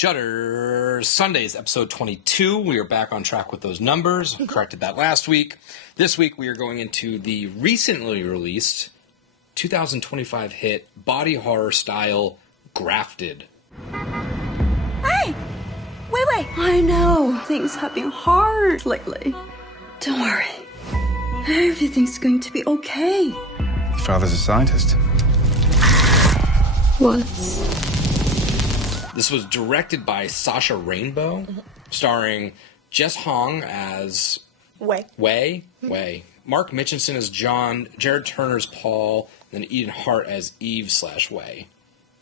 Shudder Sundays, episode 22. We are back on track with those numbers. Corrected that last week. This week we are going into the recently released 2025 hit body horror style Grafted. Hey! Wait. I know. Things have been hard lately. Don't worry. Everything's going to be okay. Your father's a scientist. Was. This was directed by Sasha Rainbow, starring Jess Hong as Wei. Mark Mitchinson as John, Jared Turner as Paul, and then Eden Hart as Eve/Wei.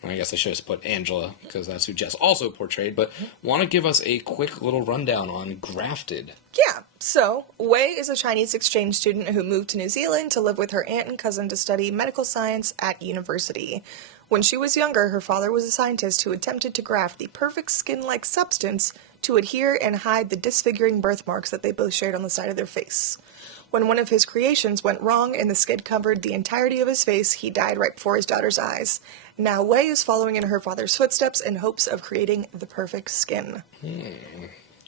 I guess I should have put Angela, because that's who Jess also portrayed, but want to give us a quick little rundown on Grafted. Yeah, so Wei is a Chinese exchange student who moved to New Zealand to live with her aunt and cousin to study medical science at university. When she was younger, her father was a scientist who attempted to graft the perfect skin-like substance to adhere and hide the disfiguring birthmarks that they both shared on the side of their face. When one of his creations went wrong and the skin covered the entirety of his face, he died right before his daughter's eyes. Now Wei is following in her father's footsteps in hopes of creating the perfect skin.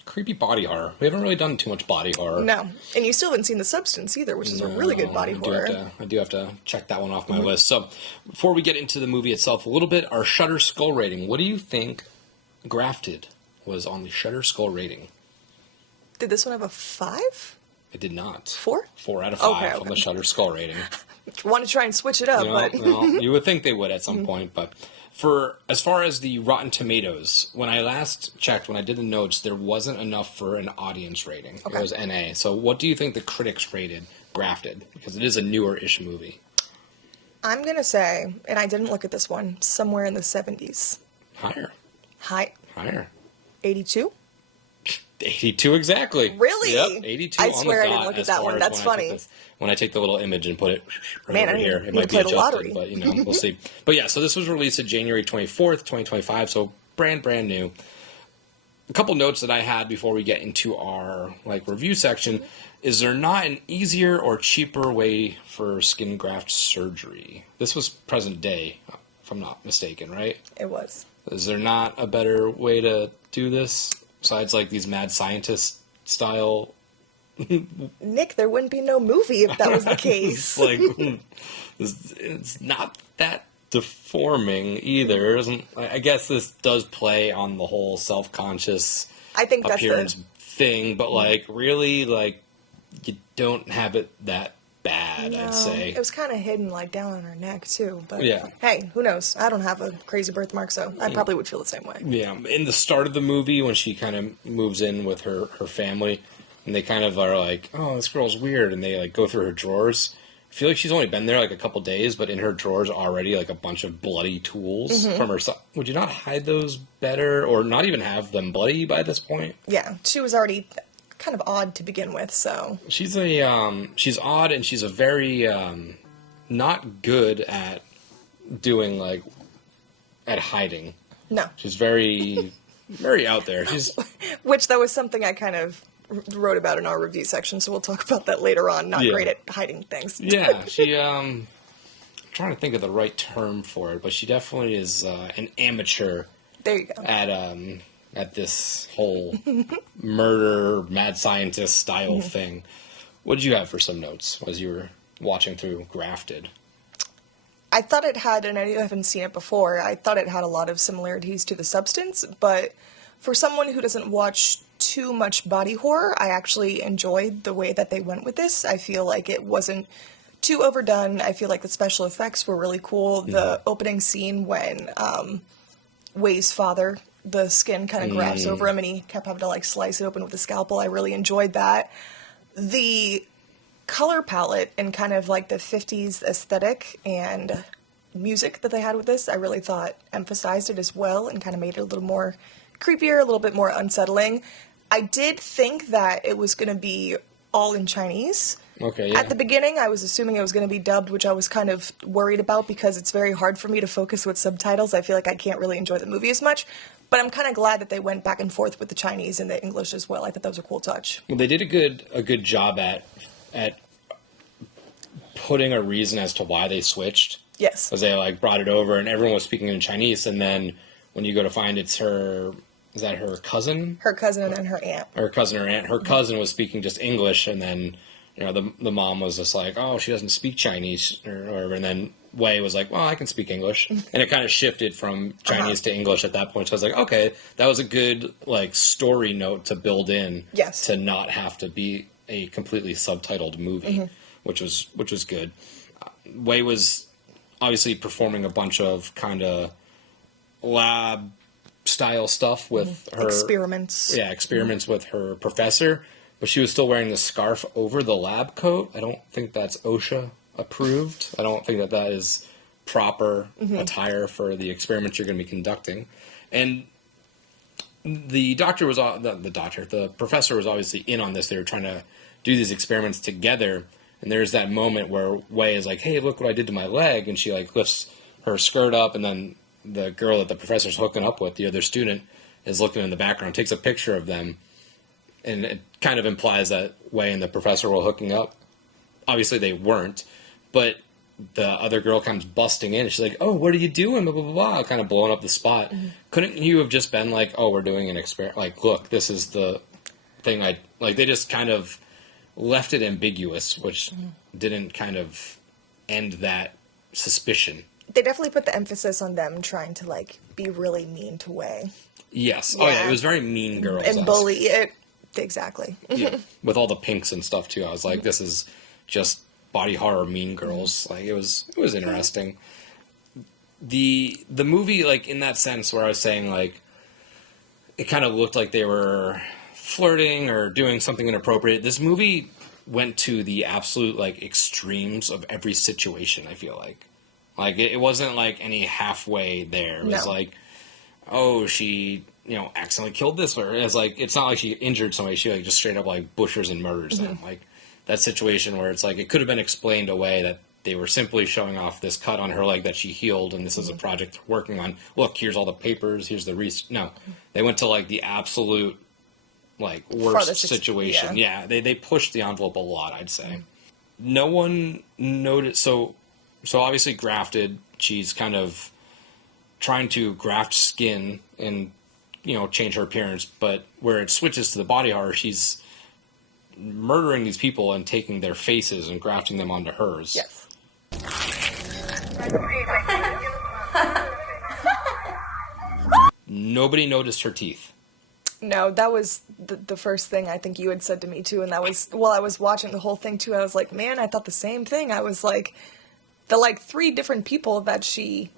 Creepy body horror. We haven't really done too much body horror. No, and you still haven't seen The Substance either, which is a really good body horror. I do have to check that one off my list. So, before we get into the movie itself a little bit, our Shudder Skull rating. What do you think Grafted was on the Shudder Skull rating? Did this one have a 5? It did not. 4? 4 out of 5 Okay. on the Shudder Skull rating. Want to try and switch it up, but... You would think they would at some point, but... As far as the Rotten Tomatoes, when I last checked, when I did the notes, there wasn't enough for an audience rating. Okay. It was NA. So what do you think the critics rated Grafted? Because it is a newer-ish movie. I'm going to say, and I didn't look at this one, somewhere in the 70s. Higher. Higher. 82? 82 exactly. Really? Yep, 82 I on swear the I dot. didn't look at that one. That's funny. When I take the little image and put it Man, over I here, need it to might be play the adjusted, lottery. but we'll see. But yeah, so this was released on January 24th, 2025, so brand new. A couple notes that I had before we get into our review section is there not an easier or cheaper way for skin graft surgery? This was present day, if I'm not mistaken, right? It was. Is there not a better way to do this besides these mad scientist style? Nick, there wouldn't be no movie if that was the case. It's not that deforming either. I guess this does play on the whole self-conscious appearance thing, but really, you don't have it that bad, No, I'd say. It was kind of hidden down on her neck too, but yeah. Hey, who knows? I don't have a crazy birthmark, so I probably would feel the same way. Yeah, in the start of the movie, when she kind of moves in with her family, and they kind of are oh, this girl's weird, and they go through her drawers. I feel like she's only been there a couple days, but in her drawers already a bunch of bloody tools from her son. Would you not hide those better, or not even have them bloody by this point? Yeah, she was already kind of odd to begin with, so... She's odd, and she's a very, not good at doing, at hiding. No. She's very, very out there. Which, that was something I kind of wrote about in our review section, so we'll talk about that later on. Not great at hiding things. Yeah, she, I'm trying to think of the right term for it, but she definitely is an amateur. There you go. At this whole murder, mad scientist style thing. What did you have for some notes as you were watching through Grafted? I thought it had, and I haven't seen it before, I thought it had a lot of similarities to The Substance, but for someone who doesn't watch too much body horror, I actually enjoyed the way that they went with this. I feel like it wasn't too overdone. I feel like the special effects were really cool. The opening scene when Wei's father, the skin kind of grafts over him and he kept having to slice it open with a scalpel, I really enjoyed that. The color palette and kind of the 50s aesthetic and music that they had with this, I really thought emphasized it as well and kind of made it a little more creepier, a little bit more unsettling. I did think that it was going to be all in Chinese. Okay, yeah. At the beginning, I was assuming it was going to be dubbed, which I was kind of worried about because it's very hard for me to focus with subtitles. I feel like I can't really enjoy the movie as much. But I'm kind of glad that they went back and forth with the Chinese and the English as well. I thought that was a cool touch. Well, they did a good job at putting a reason as to why they switched. Yes. Because they brought it over and everyone was speaking in Chinese, and then when you go to find it's her is that her cousin? Her cousin and then her aunt. Her cousin or aunt. Her cousin was speaking just English, and then, you know, the mom was just like, oh, she doesn't speak Chinese, or whatever. And then Wei was like, well, I can speak English. And it kind of shifted from Chinese to English at that point. So I was like, okay, that was a good, like, story note to build in. Yes. To not have to be a completely subtitled movie, which was good. Wei was obviously performing a bunch of kind of lab style stuff with her experiments. Yeah, experiments with her professor, but she was still wearing the scarf over the lab coat. I don't think that's OSHA approved. I don't think that is proper attire for the experiments you're going to be conducting. And the professor was obviously in on this. They were trying to do these experiments together. And there's that moment where Wei is like, hey, look what I did to my leg. And she, like, lifts her skirt up, and then the girl that the professor's hooking up with, the other student, is looking in the background, takes a picture of them, and it kind of implies that Wei and the professor were hooking up. Obviously, they weren't, but the other girl comes busting in, and she's like, oh, what are you doing, blah, blah, blah, blah, kind of blowing up the spot. Couldn't you have just been like, oh, we're doing an experiment, like, look, this is the thing they just kind of left it ambiguous, which didn't kind of end that suspicion. They definitely put the emphasis on them trying to, like, be really mean to Wei. Yes. Yeah. Oh, yeah, it was very Mean Girls. And bully it. Exactly. Yeah. With all the pinks and stuff, too. I was like, this is just body horror Mean Girls. Like, it was interesting. The movie, like, in that sense where I was saying, like, it kind of looked like they were flirting or doing something inappropriate. This movie went to the absolute, like, extremes of every situation, I feel like. Like, it wasn't, like, any halfway there. It was like, oh, she, you know, accidentally killed this. Or it's like, it's not like she injured somebody. She, like, just straight up, like, butchers and murders them. Like, that situation where it's like, it could have been explained away that they were simply showing off this cut on her leg that she healed, and this is a project they're working on. Look, here's all the papers, here's the No. They went to, like, the absolute, like, worst situation. Yeah, they pushed the envelope a lot, I'd say. No one noticed... So obviously Grafted, she's kind of trying to graft skin and, you know, change her appearance, but where it switches to the body horror, she's murdering these people and taking their faces and grafting them onto hers. Yes. Nobody noticed her teeth. No, that was the first thing I think you had said to me, too, and that was, while I was watching the whole thing, too, I was like, man, I thought the same thing. I was like... The, like, 3 different people that she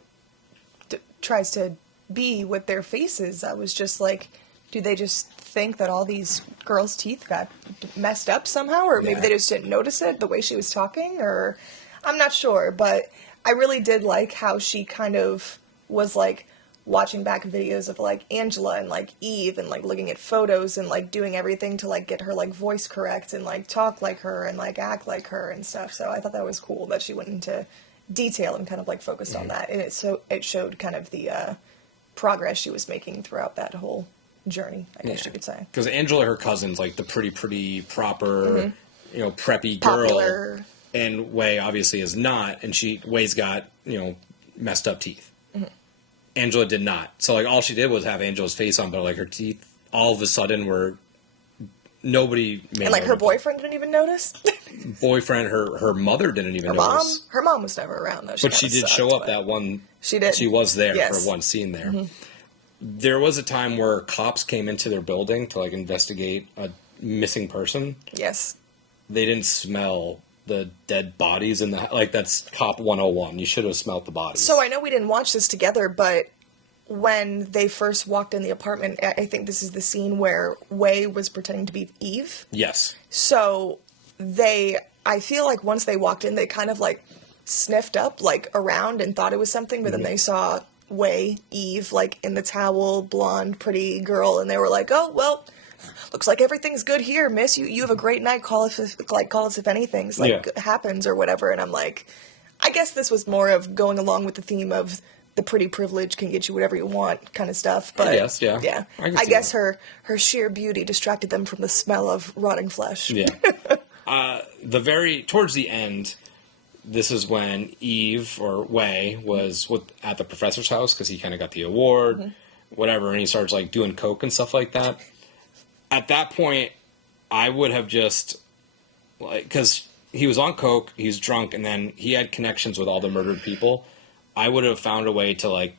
tries to be with their faces, I was just like, do they just think that all these girls' teeth got messed up somehow? Or maybe they just didn't notice it the way she was talking? Or, I'm not sure, but I really did like how she kind of was, like, watching back videos of, like, Angela and, like, Eve and, like, looking at photos and, like, doing everything to, like, get her, like, voice correct and, like, talk like her and, like, act like her and stuff. So I thought that was cool that she went into detail and kind of, like, focused on that. And it showed kind of the progress she was making throughout that whole journey, I guess you could say. Because Angela, her cousin's, like, the pretty, proper, you know, preppy girl. Popular. And Wei obviously is not, and Wei's got, you know, messed up teeth. Angela did not. So, like, all she did was have Angela's face on, but, like, her teeth all of a sudden were... Nobody made... And, like, her boyfriend didn't even notice? Boyfriend, her mother didn't even notice. Her mom was never around, though. But she did show up that one... She did. She was there for one scene there. There was a time where cops came into their building to, like, investigate a missing person. Yes. They didn't smell the dead bodies in the... Like, that's Cop 101. You should have smelled the bodies. So I know we didn't watch this together, but when they first walked in the apartment, I think this is the scene where Wei was pretending to be Eve. Yes. So I feel like once they walked in, they kind of, like, sniffed up, like, around and thought it was something, but then they saw Wei, Eve, like, in the towel, blonde, pretty girl, and they were like, oh, well... Looks like everything's good here, miss. You have a great night. Call us if anything's, like, happens or whatever. And I'm like, I guess this was more of going along with the theme of the pretty privilege can get you whatever you want kind of stuff. But yes, yeah. I guess her sheer beauty distracted them from the smell of rotting flesh. Yeah. Towards the end, this is when Eve, or Wei, was at the professor's house because he kind of got the award. whatever, and he starts like doing coke and stuff like that. At that point, I would have just like, because he was on coke, he was drunk, and then he had connections with all the murdered people. I would have found a way to like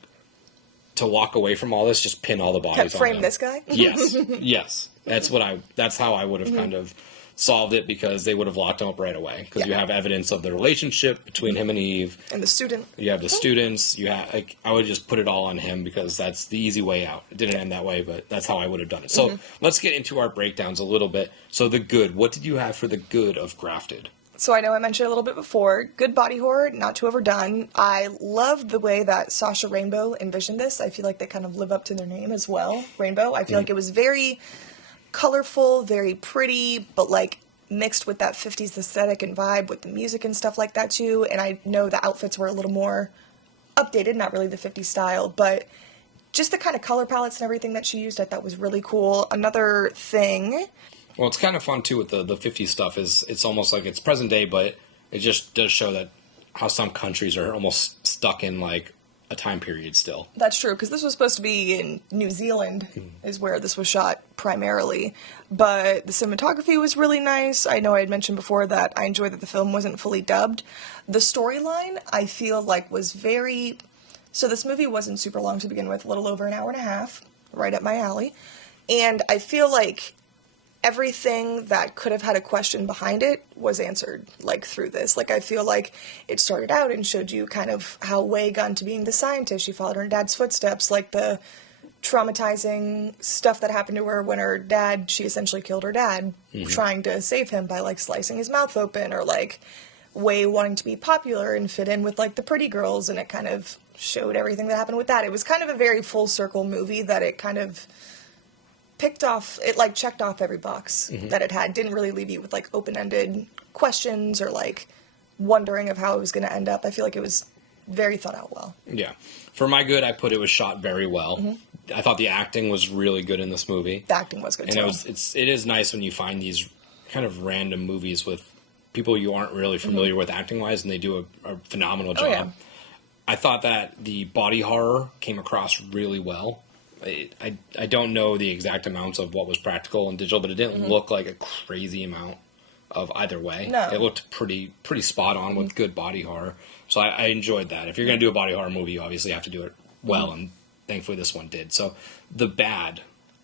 to walk away from all this, just pin all the bodies on frame him. this guy. Yes, yes, that's how I would have kind of solved it, because they would have locked him up right away, because you have evidence of the relationship between him and Eve and the student. You have the students. You have like, I would just put it all on him, because that's the easy way out. It didn't end that way, but that's how I would have done it. So let's get into our breakdowns a little bit. So the good. What did you have for the good of Grafted? So I know I mentioned a little bit before, good body horror, not too overdone. I loved the way that Sasha Rainbow envisioned this. I feel like they kind of live up to their name as well, Rainbow. I feel like it was very colorful, very pretty, but like mixed with that 50s aesthetic and vibe with the music and stuff like that too. And I know the outfits were a little more updated, not really the 50s style, but just the kind of color palettes and everything that she used I thought was really cool. Another thing... Well, it's kind of fun too with the 50s stuff, is it's almost like it's present day, but it just does show that how some countries are almost stuck in like a time period still. That's true, because this was supposed to be in New Zealand, is where this was shot primarily. But the cinematography was really nice. I know I had mentioned before that I enjoyed that the film wasn't fully dubbed. The storyline, I feel like, was very... So this movie wasn't super long to begin with, a little over an hour and a half, right up my alley. And I feel like everything that could have had a question behind it was answered, like, through this. Like, I feel like it started out and showed you kind of how Wei got into being the scientist. She followed her dad's footsteps, like the traumatizing stuff that happened to her when her dad, she essentially killed her dad, trying to save him by, like, slicing his mouth open, or, like, Wei wanting to be popular and fit in with, like, the pretty girls, and it kind of showed everything that happened with that. It was kind of a very full circle movie that it kind of picked off, it like checked off every box that it had. Didn't really leave you with like open-ended questions or like wondering of how it was going to end up. I feel like it was very thought out well. Yeah. For my good, I put it was shot very well. I thought the acting was really good in this movie. The acting was good too. And it is nice when you find these kind of random movies with people you aren't really familiar with acting-wise, and they do a phenomenal job. Yeah. I thought that the body horror came across really well. I don't know the exact amounts of what was practical and digital, but it didn't look like a crazy amount of either way. No. It looked pretty spot on with good body horror. So I enjoyed that. If you're going to do a body horror movie, you obviously have to do it well, and thankfully this one did. So the bad.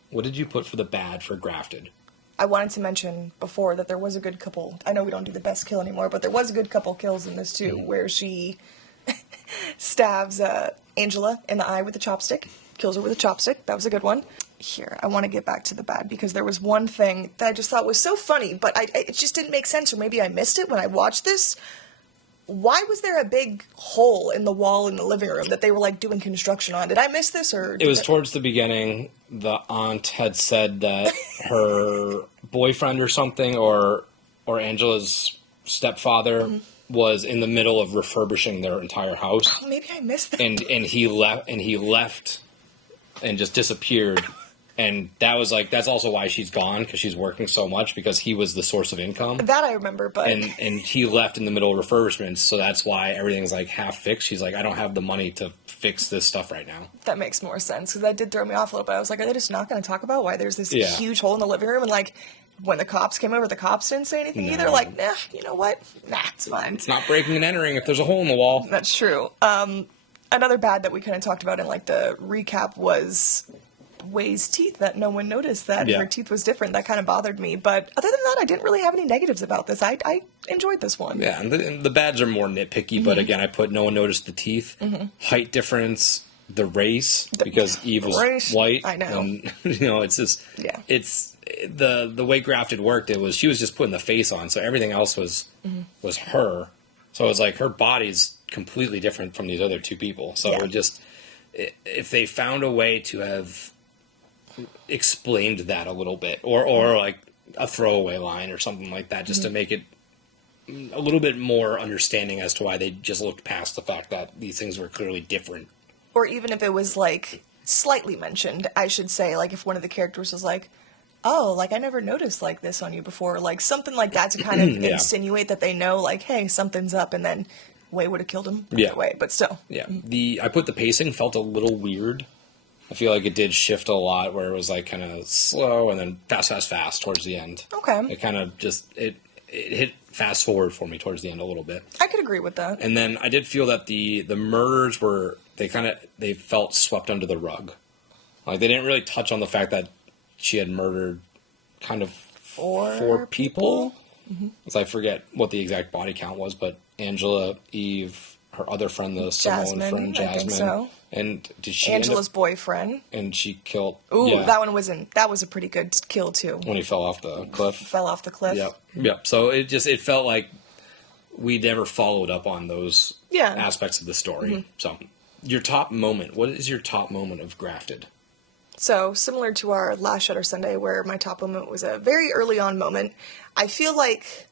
What did you put for the bad for Grafted? I wanted to mention before that there was a good couple, I know we don't do the best kill anymore, but there was a good couple kills in this too, where she stabs Angela in the eye with a chopstick. Kills her with a chopstick. That was a good one. Here, I want to get back to the bad, because there was one thing that I just thought was so funny, but it just didn't make sense, or maybe I missed it when I watched this. Why was there a big hole in the wall in the living room that they were, like, doing construction on? Did I miss this, or... It was towards the beginning. The aunt had said that her boyfriend or something, or Angela's stepfather... was in the middle of refurbishing their entire house. Oh, maybe I missed that. And he left and just disappeared. And that was like, that's also why she's gone, because she's working so much, because he was the source of income. That I remember, but... And he left in the middle of refurbishments, so that's why everything's like half fixed. She's like, I don't have the money to fix this stuff right now. That makes more sense, because that did throw me off a little bit. I was like, are they just not going to talk about why there's this huge hole in the living room? And like, when the cops came over, the cops didn't say anything either. Like, nah, you know what? Nah, it's fine. It's not breaking and entering if there's a hole in the wall. That's true. Another bad that we kind of talked about in like the recap was Wei's teeth, that no one noticed that her teeth was different. That kind of bothered me. But other than that, I didn't really have any negatives about this. I enjoyed this one. Yeah, and the bads are more nitpicky, but again, I put no one noticed the teeth. Height difference, the race, because Eve was white. I know. And, you know, it's just... Yeah. It's... The way Grafted worked, it was she was just putting the face on, so everything else was her. So it was like her body's completely different from these other two people. So it just... If they found a way to have explained that a little bit, or like a throwaway line or something like that, just to make it a little bit more understanding as to why they just looked past the fact that these things were clearly different. Or even if it was like slightly mentioned, I should say, like if one of the characters was like, oh, like I never noticed like this on you before, like something like that to kind of insinuate that they know, like, hey, something's up, and then Wei would have killed him either way, but still. Yeah. I put the pacing felt a little weird. I feel like it did shift a lot, where it was like kind of slow and then fast towards the end. Okay. It kind of just it hit fast forward for me towards the end a little bit. I could agree with that. And then I did feel that the murders were they felt swept under the rug. Like they didn't really touch on the fact that she had murdered kind of four people. Mm-hmm. So I forget what the exact body count was, but Angela, Eve, her other friend, the Samoan friend, Jasmine. I think so. And did she Angela's boyfriend. And she killed. Ooh, yeah. that was a pretty good kill too. When he fell off the cliff. Fell off the cliff. Yep. So it felt like we never followed up on those aspects of the story. Mm-hmm. So your top moment. What is your top moment of Grafted? So, similar to our last Shudder Sunday, where my top moment was a very early on moment, I feel like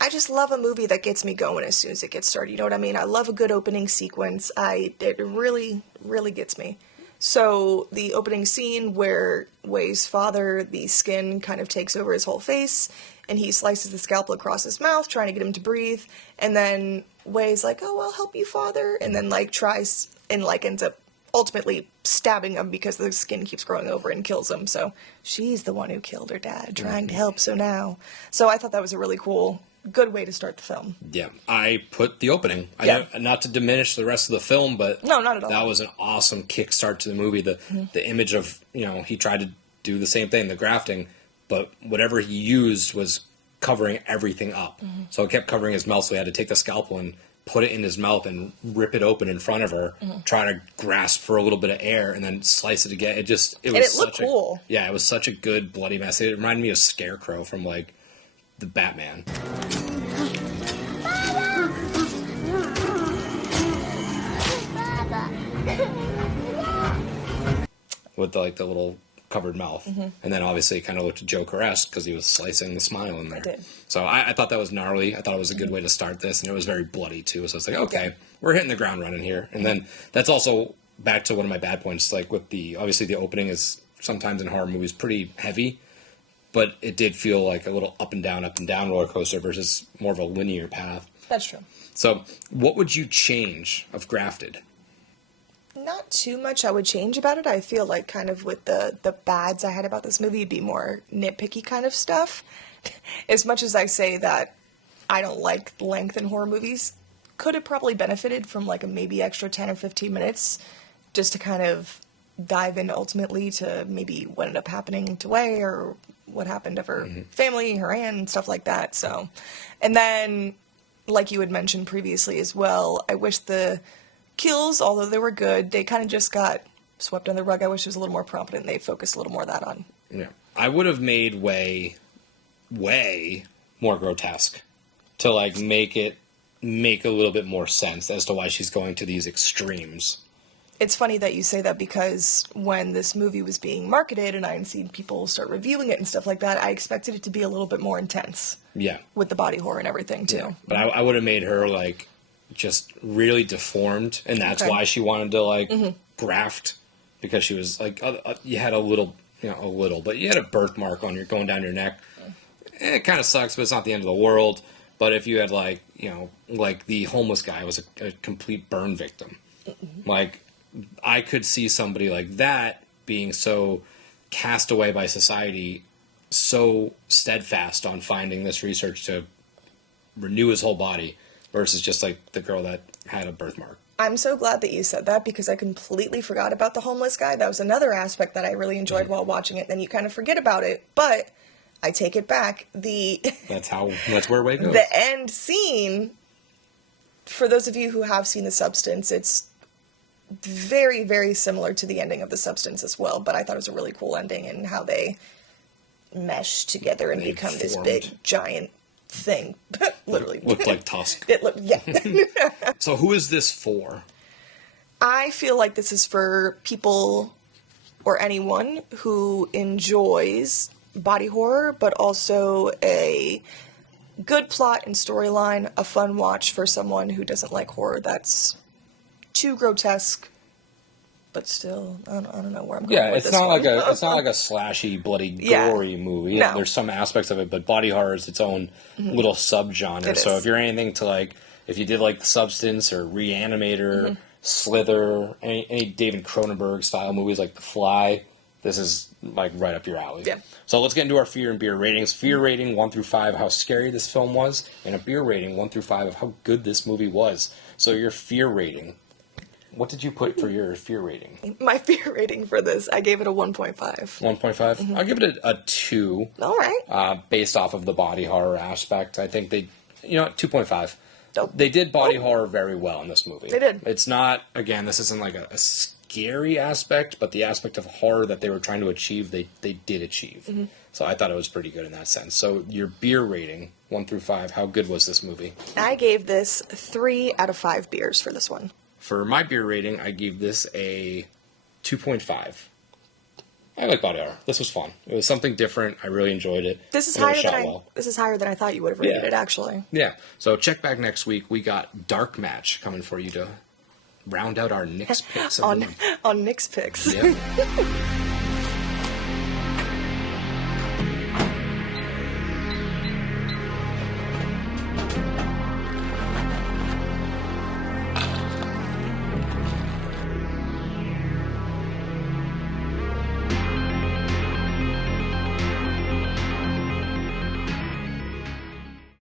I just love a movie that gets me going as soon as it gets started. You know what I mean? I love a good opening sequence. It really, really gets me. So, the opening scene where Wei's father, the skin kind of takes over his whole face, and he slices the scalpel across his mouth, trying to get him to breathe, and then Wei's like, oh, I'll help you, father, and then, tries and, ends up ultimately stabbing him because the skin keeps growing over and kills him. So she's the one who killed her dad, trying to help. So I thought that was a really cool, good way to start the film. Yeah, I put the opening. Yeah. Not to diminish the rest of the film, but no, not at all. That was an awesome kickstart to the movie. The image of, he tried to do the same thing, the grafting, but whatever he used was covering everything up. Mm-hmm. So it kept covering his mouth, so he had to take the scalpel and put it in his mouth and rip it open in front of her, try to grasp for a little bit of air, and then slice it again. It looked cool. It was such a good bloody mess. It reminded me of Scarecrow from, the Batman. With, the little covered mouth. Mm-hmm. And then, obviously, it kind of looked Joker-esque because he was slicing the smile in there. It did. So I thought that was gnarly. I thought it was a good way to start this, and it was very bloody, too. So it's like, okay, we're hitting the ground running here. And then that's also back to one of my bad points, with obviously the opening is sometimes in horror movies pretty heavy, but it did feel like a little up and down roller coaster versus more of a linear path. That's true. So what would you change of Grafted? Not too much I would change about it. I feel like kind of with the bads I had about this movie, it'd be more nitpicky kind of stuff. As much as I say that I don't like length in horror movies, could have probably benefited from a maybe extra 10 or 15 minutes just to kind of dive in ultimately to maybe what ended up happening to Wei or what happened to her family, her aunt, and stuff like that. So, and then, like you had mentioned previously as well, I wish the kills, although they were good, they kind of just got swept under the rug. I wish it was a little more prominent and they focused a little more of that on. Yeah. I would have made Wei more grotesque to make a little bit more sense as to why she's going to these extremes. It's funny that you say that because when this movie was being marketed and I had seen people start reviewing it and stuff like that, I expected it to be a little bit more intense. Yeah. With the body horror and everything too. Yeah. But I would have made her just really deformed, and that's why she wanted to graft, because she was you had a little, but you had a birthmark going down your neck. It kind of sucks, but it's not the end of the world. But if you had the homeless guy was a complete burn victim, I could see somebody like that being so cast away by society, so steadfast on finding this research to renew his whole body, versus just the girl that had a birthmark. I'm so glad that you said that because I completely forgot about the homeless guy. That was another aspect that I really enjoyed while watching it. Then you kind of forget about it, but I take it back. That's where Wei goes. The end scene, for those of you who have seen The Substance, it's very, very similar to the ending of The Substance as well, but I thought it was a really cool ending and how they mesh together and become this big, giant thing. Literally. Looked like Tusk. It looked, yeah. So who is this for? I feel like this is for people or anyone who enjoys body horror, but also a good plot and storyline, a fun watch for someone who doesn't like horror that's too grotesque, but still, I don't know where I'm going with this one. It's not like a slashy, bloody, gory movie. No. There's some aspects of it, but body horror is its own little subgenre. So if you're anything to if you did The Substance or Reanimator, Slither, any David Cronenberg style movies like The Fly, this is like right up your alley. Yeah. So let's get into our fear and beer ratings. Fear rating 1 through 5, how scary this film was, and a beer rating 1 through 5 of how good this movie was. So your fear rating, what did you put for your fear rating? My fear rating for this, I gave it a 1.5. 1.5? I'll give it a 2. All right. Based off of the body horror aspect. I think they, 2.5. Nope. They did body horror very well in this movie. They did. It's not, again, this isn't like a scary aspect, but the aspect of horror that they were trying to achieve, they did achieve. Mm-hmm. So I thought it was pretty good in that sense. So your beer rating, 1 through 5, how good was this movie? I gave this 3 out of 5 beers for this one. For my beer rating, I gave this a 2.5. I like body horror. This was fun. It was something different. I really enjoyed it. This is higher than I thought you would have rated it, actually. Yeah. So check back next week. We got Dark Match coming for you to round out our Knicks picks. on Knicks picks. Yep.